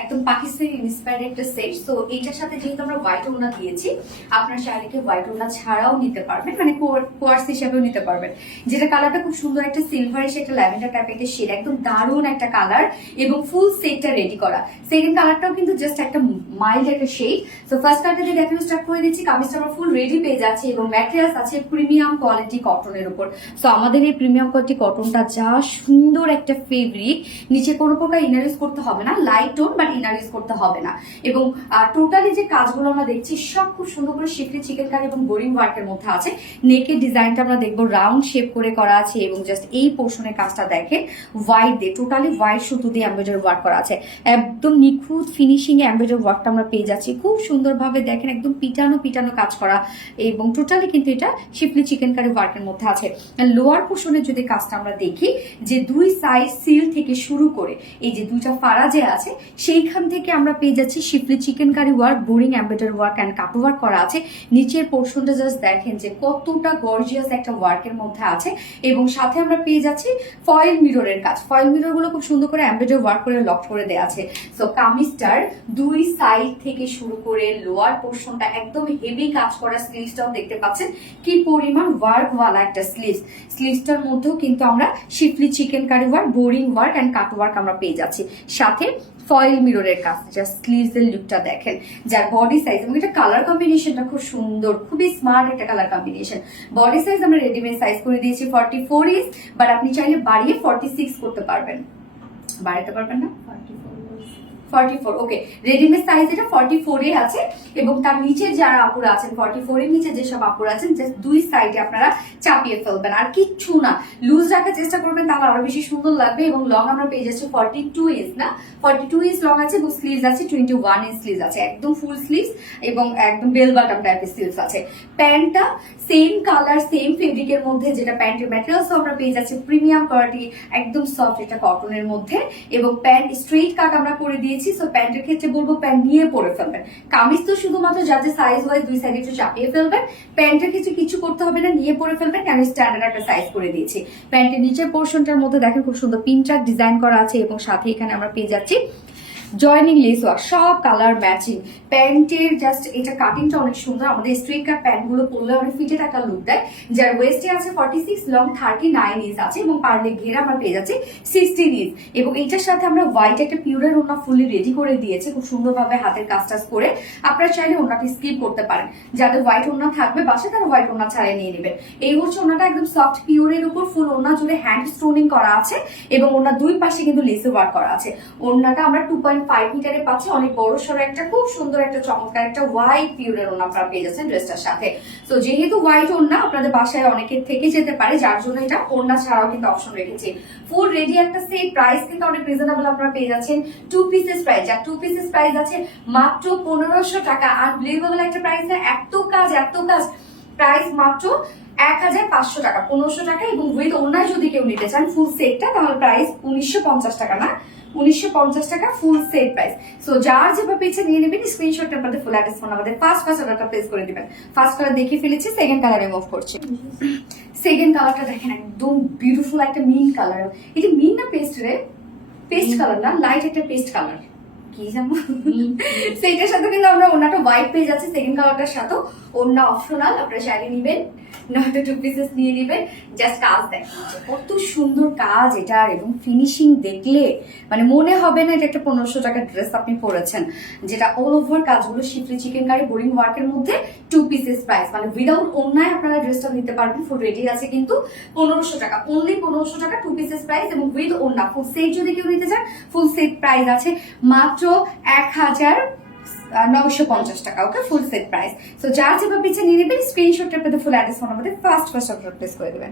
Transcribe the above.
একদম পাকিস্তানি ইন্সপায়ার্ড একটা set. So এইটার সাথে যেহেতু আমরা হোয়াইট ওড়না দিয়েছি, আপনার চাইলে হোয়াইট ওড়না ছাড়াও নিতে পারবেন, মানে কোয়ার্স হিসেবেও নিতে পারবেন। যেটা কালারটা খুব সুন্দর, একটা সিলভারিশ একটা ল্যাভেন্ডার টাইপ একটা শেড, একদম দারুণ একটা কালার এবং ফুল সেটটা রেডি করা। সেকেন্ড কালারটাও কিন্তু জাস্ট একটা মাইল্ড একটা শেড। সো ফার্স্ট কালারটা দিয়ে দেখানো স্টার্ট করে দিচ্ছি। কামিজটা আমার ফুল রেডি পেয়ে যাচ্ছে এবং ম্যাটেরিয়ালস আছে প্রিমিয়াম কোয়ালিটি কটনের উপর। সো আমাদের এই প্রিমিয়াম কোয়ালিটি কটনটা যা সুন্দর একটা ফেব্রিক, নিচে কোনো প্রকার ইনার ইউজ করতে হবে না, light tone but inner use করতে হবে না। এবং টোটালি যে কাজগুলো আমরা দেখছি সব খুব সুন্দর করে শিফলি চিকেন কারি এবং বোরিং ওয়ার্কের মধ্যে আছে। নেকের ডিজাইনটা আমরা দেখবো রাউন্ড শেপ করে করা আছে এবং জাস্ট এই পোর্শনের কাজটা দেখেন হোয়াইট দিয়ে, টোটালি হোয়াইট সুতো দিয়ে এমব্রয়ডারি ওয়ার্ক করা আছে। একদম নিখুঁত ফিনিশিং এমব্রয়ডারি ওয়ার্কটা আমরা পেয়ে যাচ্ছি, খুব সুন্দরভাবে দেখেন একদম পিটানো পিটানো কাজ করা এবং টোটালি কিন্তু এটা শিফলি চিকেন কারি ওয়ার্কের মধ্যে আছে। লোয়ার পোর্শনের যদি কাজটা আমরা দেখি, যে দুই সাইড সিল থেকে শুরু করে এই যে দুইটা ফাড়া যে আছে সেইখান থেকে আমরা পেয়ে যাচ্ছি schiffli chikankari work, boring embroidery work and cut work করা আছে। নিচের পোর্শনটা জাস্ট দেখেন যে কতটা গর্জিয়াস একটা ওয়ার্কের মধ্যে আছে এবং সাথে আমরা পেয়ে যাচ্ছি ফয়েল মিররের কাজ। ফয়েল মিরর গুলো খুব সুন্দর করে এমব্রয়ডারি ওয়ার্ক করে লক করে দেওয়া আছে। সো কামিজটার দুই সাইড থেকে শুরু করে লোয়ার পোর্শনটা একদম হেভি কাজ করা, স্লিভসটাও দেখতে পাচ্ছেন কি পরিমাণ ওয়ার্ক ওয়ালা একটা স্লিভসটার মধ্যেও কিন্তু আমরা schiffli chikankari work, boring work and cut work আমরা পেয়ে যাচ্ছি। সাথে ফয়েল মিররের কাজ, জাস্ট স্লিভস এর লুকটা দেখেন, যার বডি সাইজ এবং এটা কালার কম্বিনেশনটা খুব সুন্দর, খুবই স্মার্ট একটা কালার কম্বিনেশন। বডি সাইজ আমরা রেডিমেড সাইজ করে দিয়েছি 44 ইঞ্চ, বাট আপনি চাইলে বাড়িয়ে 46 করতে পারবেন। বাড়াতে পারবেন না? 44, ওকে। রেডিমেড সাইজ এটা 44 এ আছে এবং তার নিচে যারা আপুরা আছেন 44 এর নিচে যেসব আপুরা আছেন জাস্ট দুই সাইডে আপনারা চাপিয়ে ফেলবেন, আর কিচ্ছু না, লুজ রাখার চেষ্টা করবেন, তাহলে আরো বেশি সুন্দর লাগবে। এবং লং আমরা পেয়ে যাচ্ছি 42 ইঞ্চ, না 42 ইঞ্চ লং আছে এবং স্লিভস আছে 21 ইঞ্চ স্লিভস আছে, একদম ফুল স্লিভস এবং একদম বেল বাটম টাইপের স্লিভস আছে। প্যান্টটা সেম কালার সেম ফেব্রিকের মধ্যে, যেটা প্যান্টের ম্যাটেরিয়ালস আমরা পেয়ে যাচ্ছি প্রিমিয়াম কোয়ালিটি, একদম সফট এটা কটনের মধ্যে এবং প্যান্ট স্ট্রেইট কাট আমরা করে দিয়েছি। সো প্যান্টের ক্ষেত্রে বলবো প্যান্ট নিয়ে পরে ফেলবেন। কামিজ তো শুধুমাত্র যাতে সাইজ হয় দুই সাইডে একটু চাপিয়ে ফেলবেন, প্যান্টের ক্ষেত্রে কিছু করতে হবে না, নিয়ে পরে ফেলবেন, কারণ স্ট্যান্ডার্ড একটা সাইজ করে দিয়েছি। প্যান্টের নিচের পোর্শনটার মধ্যে দেখেন খুব সুন্দর পিনট্রাক ডিজাইন করা আছে এবং সাথে এখানে আমরা পেয়ে যাচ্ছি জয়নিং লেস ওয়ার্ক, সব কালার ম্যাচিং। প্যান্টের জাস্ট এটা কাটিংটা অনেক সুন্দর, আমাদের স্ট্রেট কাট প্যান্ট গুলো পরলে অনেক ফিটেড একটা লুক দেয়। যার ওয়েস্টে আছে 46, লং 39 ইঞ্চ আছে এবং পারলে ঘেরা আমরা পেয়ে যাচ্ছি 16 ইঞ্চ। এবং এইটার সাথে আমরা হোয়াইট একটা পিউরের ওড়না ফুললি রেডি করে দিয়েছি, খুব সুন্দরভাবে হাতের কাজ টাজ করে। আপনারা চাইলে ওড়নাটি স্কিপ করতে পারেন, যাদের হোয়াইট ওড়না থাকবে বাসে তারা হোয়াইট ওড়না ছাড়াই নিয়ে নেবেন। এই হচ্ছে ওড়নাটা, একদম সফট পিউরের উপর ফুল ওড়না জুড়ে হ্যান্ড স্টোনিং করা আছে এবং ওড়নার দুই পাশে কিন্তু লেসে ওয়ার্ক করা আছে। ওড়নাটা আমরা 2.5 মিটারে পাচ্ছি, অনেক বড় সড়ো একটা খুব সুন্দর একটা চমৎকার একটা হোয়াইট পিউরের ওড়না আপনারা পেয়ে যাচ্ছেন ড্রেসটার সাথে। তো যেহেতু হোয়াইট ওড়না আপনাদের বাসায় অনেকের থেকে যেতে পারে, যার জন্য এটা ওড়না ছাড়াও কিন্তু অপশন রেখেছি। ফুল রেডি একটা সেট, প্রাইস কিন্তু অনেক রিজনেবল আপনারা পেয়ে যাচ্ছেন। 2 পিসেস প্রাইস, যার 2 পিসেস প্রাইস আছে মাত্র 1500 টাকা। আনবিলিভেবল একটা প্রাইস, এত কাজ প্রাইস মাত্র 1500 টাকা, 1500 টাকা। এবং উইথ ওড়না যদি কেউ নিতে চান ফুল সেটটা, তাহলে প্রাইস 1950 টাকা, না 1950 টাকা ফুল সেট প্রাইস। সো যার যেভাবে ইচ্ছে নিয়ে নেবেন, স্ক্রিনশটটা আপনাদের ফুল অ্যাড্রেস ফোন আমাদের ফার্স্ট অর্ডারটা প্লেস করে দিবেন। ফার্স্ট কালার দেখে ফেলেছি, সেকেন্ড কালারে মুভ করছি। সেকেন্ড কালারটা দেখেন একদম বিউটিফুল একটা মিন্ট কালার। এটা মিন্ট না পেস্ট রে? পেস্ট কালার না, লাইট একটা পেস্ট কালার, কি জানো। সেইটার সাথে কিন্তু আমরা ওড়নাটা হোয়াইট পেয়ে যাচ্ছি, সেকেন্ড কালারটার সাথে ওড়না অপশনাল, আপনারা চাইলে নিবেন, নয়তো 2 পিসেস নিয়ে নিবেন। জাস্ট কাজ দেখেন কত সুন্দর কাজ এটার এবং ফিনিশিং দেখলে মানে মনে হবে না এটা একটা 1500 টাকার ড্রেস আপনি পরেছেন। যেটা অল ওভার কাজগুলো শিফলি চিকেন কারি বোরিং ওয়ার্কের মধ্যে 2 পিসেস প্রাইস, মানে উইদাউট ওড়নায় আপনারা ড্রেসটা নিতে পারবেন। ফুল রেডি আছে কিন্তু 1500 টাকা, অনলি 1500 টাকা 2 পিসেস প্রাইস এবং উইথ ওড়না। ফুল সেট যদি কেউ নিতে চান, ফুল সেট প্রাইস আছে মাত্র 1950 টাকা, ওকে, ফুল সেট প্রাইস। সো যার যেভাবে ইচ্ছে নিয়ে নেবেন, স্ক্রিনশটটা পেতে ফুল অ্যাড্রেস ফোন আমাদের ফার্স্ট অর্ডার প্লেস করে দেবেন।